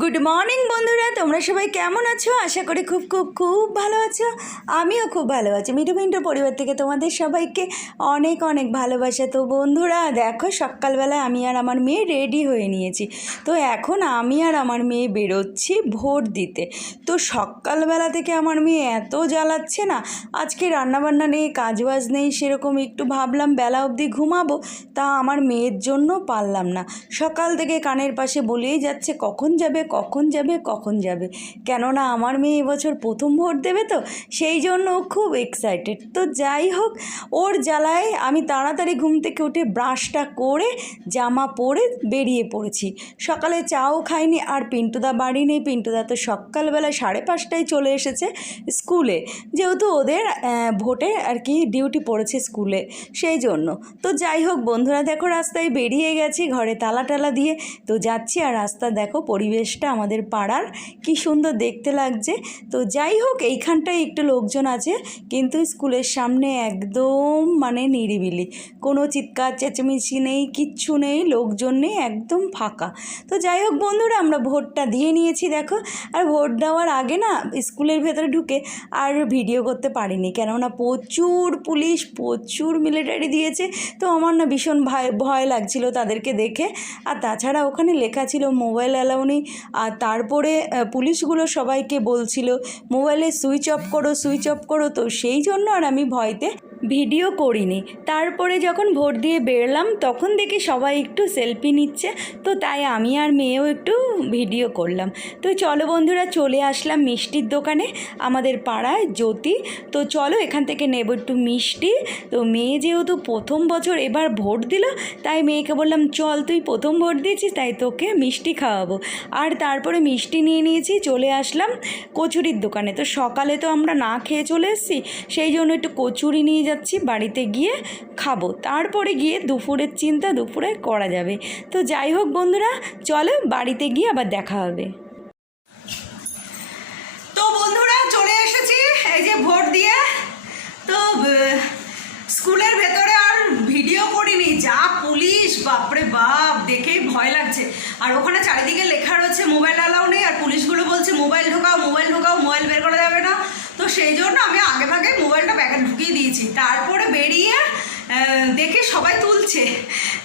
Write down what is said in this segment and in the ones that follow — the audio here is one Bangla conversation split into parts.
গুড মর্নিং বন্ধুরা। তোমরা সবাই কেমন আছো? আশা করি খুব খুব খুব ভালো আছো। আমিও খুব ভালো আছি। মিঠু মিন্টু পরিবার থেকে তোমাদের সবাইকে অনেক অনেক ভালোবাসা। তো বন্ধুরা, দেখো, সকালবেলা আমি আর আমার মেয়ে রেডি হয়ে নিয়েছি। তো এখন আমি আর আমার মেয়ে বেরোচ্ছি ভোট দিতে। তো সকালবেলা থেকে আমার মেয়ে এত জ্বালাচ্ছে না। আজকে রান্নাবান্না নেই, কাজবাজ নেই, সেরকম একটু ভাবলাম, বেলা অবধি ঘুমাবো। তা আমার মেয়ের জন্য পারলাম না। সকাল থেকে কানের পাশে বলেই যাচ্ছে, কখন যাবে কখন যাবে কখন যাবে। কেননা আমার মেয়ে এবছর প্রথম ভোট দেবে তো, সেই জন্য খুব এক্সাইটেড তো যাই হোক, ওর জ্বালায় আমি তাড়াতাড়ি ঘুম থেকে উঠে ব্রাশটা করে জামা পরে বেরিয়ে পড়েছি। সকালে চাও খাইনি, আর পিন্টুদা বাড়ি নেই। পিন্টুদা তো সকালবেলা সাড়ে পাঁচটায় চলে এসেছে স্কুলে। যেহেতু ওদের ভোটে আর কি ডিউটি পড়েছে স্কুলে, সেই জন্য। তো যাই হোক, বন্ধুরা দেখো রাস্তায় বেরিয়ে গেছি, ঘরে তালা টালা দিয়ে। তো যাচ্ছি আর রাস্তা দেখো পরিবেশটা আমাদের পাড়ার। কি সুন্দর দেখতে লাগছে। তো যাই হোক, এইখানটায় একটু লোকজন আছে, কিন্তু স্কুলের সামনে একদম মানে নিরিবিলি। কোনো চিৎকার, চেঁচামেচি নেই, কিচ্ছু নেই, লোকজন নেই, একদম ফাঁকা। তো যাই হোক বন্ধুরা, আমরা ভোটটা দিয়ে নিয়েছি, দেখো। আর ভোট দেওয়ার আগে না, স্কুলের ভেতরে ঢুকে আর ভিডিও করতে পারিনি। কেননা প্রচুর পুলিশ, প্রচুর মিলিটারি দিয়েছে। তো আমার না ভীষণ ভয় ভয় লাগছিল তাদেরকে দেখে। আর তাছাড়া ওখানে লেখা ছিল, মোবাইল অ্যালাউ নেই। আর তারপরে পুলিশগুলো সবাইকে বলছিল, মোবাইলে সুইচ অফ করো, সুইচ অফ করো। তো সেই জন্য আর আমি ভয়তে ভিডিও করিনি। তারপরে যখন ভোট দিয়ে বেরলাম, তখন দেখি সবাই একটু সেলফি নিচ্ছে। তো তাই আমি আর মেয়েও একটু ভিডিও করলাম। তো চলো বন্ধুরা, চলে আসলাম মিষ্টির দোকানে, আমাদের পাড়ায় জ্যোতি। তো চলো এখান থেকে নেব একটু মিষ্টি। তো মেয়ে যেহেতু প্রথম বছর এবার ভোট দিল, তাই মেয়েকে বললাম, চল, তুই প্রথম ভোট দিয়েছিস, তাই তোকে মিষ্টি খাওয়াবো। আর তারপরে মিষ্টি নিয়ে নিয়েছি, চলে আসলাম কচুরির দোকানে। তো সকালে তো আমরা না খেয়ে চলে এসেছি, সেই জন্য একটু কচুরি নিয়ে বাড়িতে গিয়ে খাব। তারপরে গিয়ে দুপুরের চিন্তা দুপুরে করা যাবে। তো যাই হোক বন্ধুরা, চলো বাড়িতে গিয়ে আবার দেখা হবে। তো বন্ধুরা, চলে এসেছি এই যে ভোট দিয়ে। তো স্কুলের ভেতরে আর ভিডিও করিনি। যা পুলিশ, বাপরে বাপ, দেখেই ভয় লাগছে। আর ওখানে চারিদিকে লেখা রয়েছে, মোবাইল অ্যালাউ নেই। আর পুলিশগুলো বলছে, মোবাইল ঢোকাও মোবাইল ঢোকাও, মোবাইল বের করা যাবে না। তো সেই জন্য আমি দিয়েছি তারপরে বেরিয়ে দেখে সবাই তুলছে।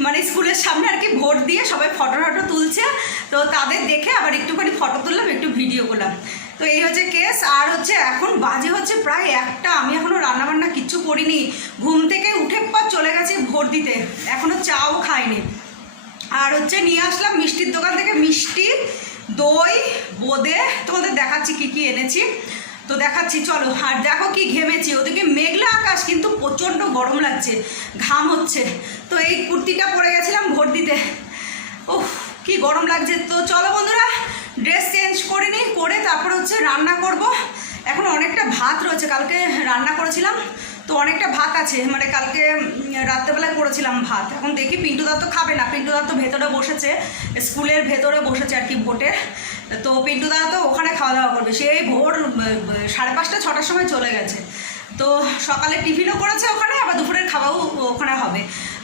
মানে স্কুলের সামনে আর কি ভোট দিয়ে সবাই ফটো টটো তুলছে। তো তাদের দেখে আবার একটুখানি ফটো তুললাম, একটু ভিডিও করলাম। তো এই হচ্ছে কেস আর হচ্ছে এখন বাজে হচ্ছে প্রায় একটা। আমি এখনও রান্নাবান্না কিচ্ছু করিনি। ঘুম থেকে উঠে পর চলে গেছি ভোট দিতে। এখনও চাও খাইনি। আর হচ্ছে নিয়ে আসলাম মিষ্টির দোকান থেকে মিষ্টি, দই, বোঁদে। তোমাদের দেখাচ্ছি কি কি এনেছি। তো দেখাচ্ছি, চলো। আর দেখো কি ঘেমেছি, ওদিকে মেঘলা আকাশ কিন্তু প্রচণ্ড গরম লাগছে, ঘাম হচ্ছে। তো এই কুর্তিটা পরে গেছিলাম ভোট দিতে। ও কি গরম লাগছে। তো চলো বন্ধুরা ড্রেস চেঞ্জ করে নিই, করে তারপর হচ্ছে রান্না করব। এখন অনেকটা ভাত রয়েছে, কালকে রান্না করেছিলাম। তো অনেকটা ভাত আছে মানে কালকে রাত্রেবেলায় করেছিলাম ভাত। এখন দেখি পিন্টু দা তো খাবে না, পিন্টু পিন্টুদা তো ভেতরে বসেছে, স্কুলের ভেতরে বসেছে আর কি ভোটে তো পিন্টু পিন্টুদা তো ওখানে খাওয়া দাওয়া করবে সেই ভোর সাড়ে পাঁচটা, ছটার সময় চলে গেছে। তো সকালে টিফিনও করেছে ওখানে, আবার দুপুরের খাওয়াও ওখানে হবে।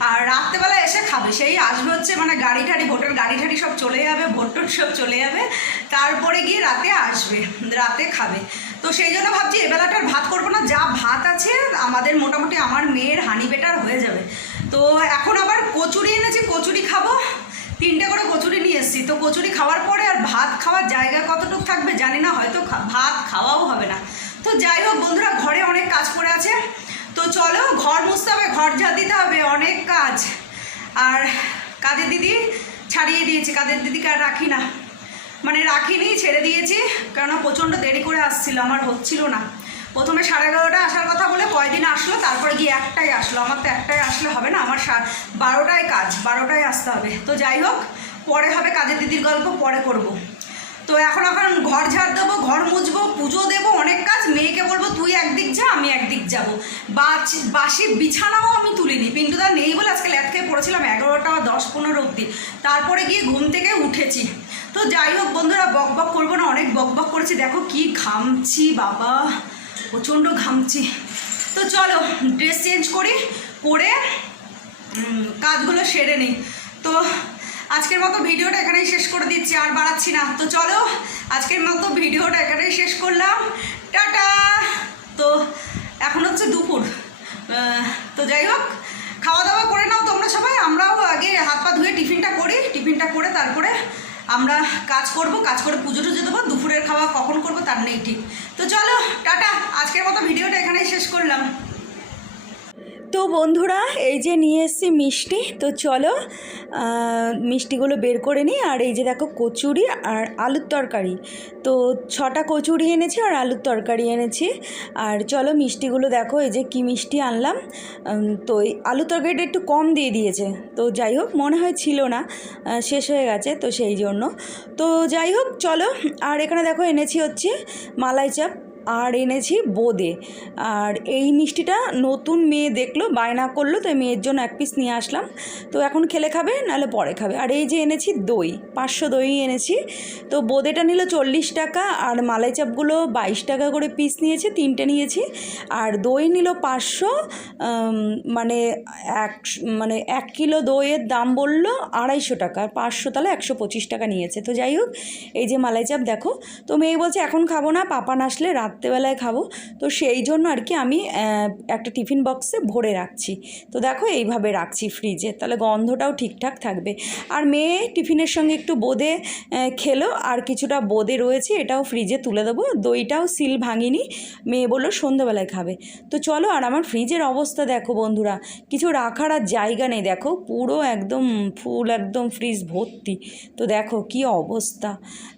আর রাত্রেবেলা এসে খাবে। সেই আসবে হচ্ছে মানে গাড়ি টাড়ি ভোটের গাড়ি টাড়ি সব চলে যাবে, ভোট টোট সব চলে যাবে। তারপরে গিয়ে রাতে আসবে, রাতে খাবে। তো সেই জন্য ভাবছি এবেলাটার ভাত করব না। যা ভাত আছে, আমাদের মোটামুটি আমার মেয়ের হানি বেটার হয়ে যাবে। তো এখন আবার কচুরি এনেছি, কচুরি খাব। তিনটে করে কচুরি নিয়ে এসেছি। তো কচুরি খাওয়ার পরে আর ভাত খাওয়ার জায়গা কতটুকু থাকবে জানি না, হয়তো ভাত খাওয়াও হবে না। তো যাই হোক বন্ধুরা, ঘরে অনেক কাজ পড়ে আছে। তো চলো, ঘর মুছতে হবে, ঘর ঝাড় দিতে হবে, অনেক কাজ। আর কাদের দিদি ছাড়িয়ে দিয়েছি, কাদের দিদিকে আর রাখি না। মানে রাখিনি ছেড়ে দিয়েছি, কেননা প্রচণ্ড দেরি করে আসছিল, আমার হচ্ছিল না। প্রথমে সাড়ে এগারোটা আসার কথা বলে কয়দিন আসলো, তারপরে গিয়ে একটাই আসলো। আমার তো একটাই আসলে হবে না, আমার বারোটায় কাজ, বারোটায় আসতে হবে। তো যাই হোক, পরে হবে কাজের দিদির গল্প, পরে করব। তো এখন এখন ঘর ঝাড় দেবো, ঘর মুছবো, পুজো দেবো, অনেক কাজ। মেয়েকে বলব, তুই একদিক যা, আমি একদিক যাব। বাসি বিছানাও আমি তুলিনি। পিন্টুদা নেই বলে আজকে ল্যাদ খেয়ে পড়েছিলাম এগারোটা বা দশ পনেরো অবধি। তারপরে গিয়ে ঘুম থেকে উঠেছি। তো যাই হোক বন্ধুরা, বক বক করব না, অনেক বক বক করেছি। দেখো কি ঘামছি বাবা, প্রচণ্ড ঘামছি। তো চলো ড্রেস চেঞ্জ করি করে কাজগুলো সেরে নিই। তো আজকের মতো ভিডিওটা এখানেই শেষ করে দিচ্ছি, আর বাড়াচ্ছি না। তো চলো, আজকের মতো ভিডিওটা এখানেই শেষ করলাম। টাটা! তো এখন হচ্ছে দুপুর। তো যাই হোক খাওয়া দাওয়া করে নাও তোমরা সবাই। আমরাও আগে হাত পা ধুয়ে টিফিনটা করি। টিফিনটা করে তারপরে আমরা কাজ করব। কাজ করে পুজো টুজো দেবো। দুপুরের খাওয়া কখন করব তার নেই ঠিক। তো চলো, টাটা! আজকের মতো ভিডিওটা এখানেই শেষ করলাম। তো বন্ধুরা, এই যে নিয়ে এসেছি মিষ্টি, তো চলো মিষ্টিগুলো বের করে নিই। আর এই যে দেখো কচুরি আর আলুর তরকারি। তো ছটা কচুরি এনেছি আর আলুর তরকারি এনেছি। আর চলো মিষ্টিগুলো দেখো, এই যে কি মিষ্টি আনলাম। তো এই আলুর তরকারিটা একটু কম দিয়ে দিয়েছে। তো যাই হোক, মনে হয় ছিল না শেষ হয়ে গেছে, তো সেই জন্য। তো যাই হোক, চলো, আর এখানে দেখো এনেছি হচ্ছে মালাই চাপ। আর এনেছি বোঁদে। আর এই মিষ্টিটা নতুন মেয়ে দেখল, বায়না করল, তো মেয়ের জন্য এক পিস নিয়ে আসলাম। তো এখন খেলে খাবে, নাহলে পরে খাবে। আর এই যে এনেছি দই, পাঁচশো দই এনেছি। তো বোঁদেটা নিল চল্লিশ টাকা, আর মালাই চাপগুলো বাইশ টাকা করে পিস নিয়েছে, তিনটে নিয়েছি। আর দই নিল পাঁচশো মানে এক মানে এক কিলো দইয়ের দাম বলল আড়াইশো টাকা, আর পাঁচশো তাহলে একশো পঁচিশ টাকা নিয়েছে। তো যাই হোক, এই যে মালাই চাপ দেখো, তো মেয়ে বলছে এখন খাব না পাপান আসলে রাত্রেবেলায় খাব। তো সেই জন্য আর কি আমি একটা টিফিন বক্সে ভরে রাখছি। তো দেখো এইভাবে রাখছি ফ্রিজে। তাহলে গন্ধটাও ঠিকঠাক থাকবে। আর মেয়ে টিফিনের সঙ্গে একটু বোঁদে খেলো। আর কিছুটা বোঁদে রয়েছে, এটাও ফ্রিজে তুলে দেবো। দইটাও সিল ভাঙিনি। মেয়ে বলল, সন্ধ্যাবেলায় খাবে। তো চলো, আর আমার ফ্রিজের অবস্থা দেখো বন্ধুরা। কিছু রাখার আর জায়গা নেই। দেখো পুরো একদম ফুল, একদম ফ্রিজ ভর্তি। তো দেখো কি অবস্থা।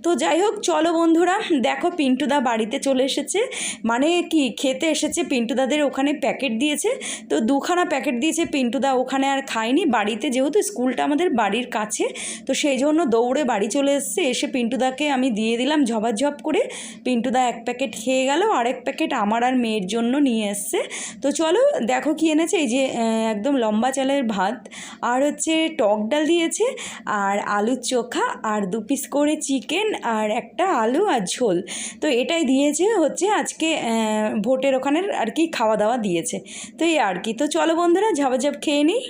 তো যাই হোক, চলো বন্ধুরা। দেখো পিন্টুদা বাড়িতে চলে এসেছে। মানে কি, খেতে এসেছে পিন্টুদাদের ওখানে প্যাকেট দিয়েছে। তো দুখানা প্যাকেট দিয়েছে পিন্টুদা ওখানে আর খায়নি। বাড়িতে যেহেতু স্কুলটা আমাদের বাড়ির কাছে, তো সেই জন্য দৌড়ে বাড়ি চলে এসেছে। এসে পিন্টুদাকে আমি দিয়ে দিলাম ঝপাঝপ করে। পিন্টুদা এক প্যাকেট খেয়ে গেল আর এক প্যাকেট আমার আর মেয়ের জন্য নিয়ে এসছে। তো চলো, দেখো কি এনেছে। এই যে একদম লম্বা চালের ভাত, আর হচ্ছে টক ডাল দিয়েছে, আর আলুর চোখা, আর দু পিস করে চিকেন আর একটা আলু আর ঝোল। তো এটাই দিয়েছে হচ্ছে আজকে ভোটের ওখানের আর কি খাওয়া দাওয়া দিয়েছে। তো এই আর কি। তো চলো বন্ধুরা ঝাপাঝাপ খেয়ে নিই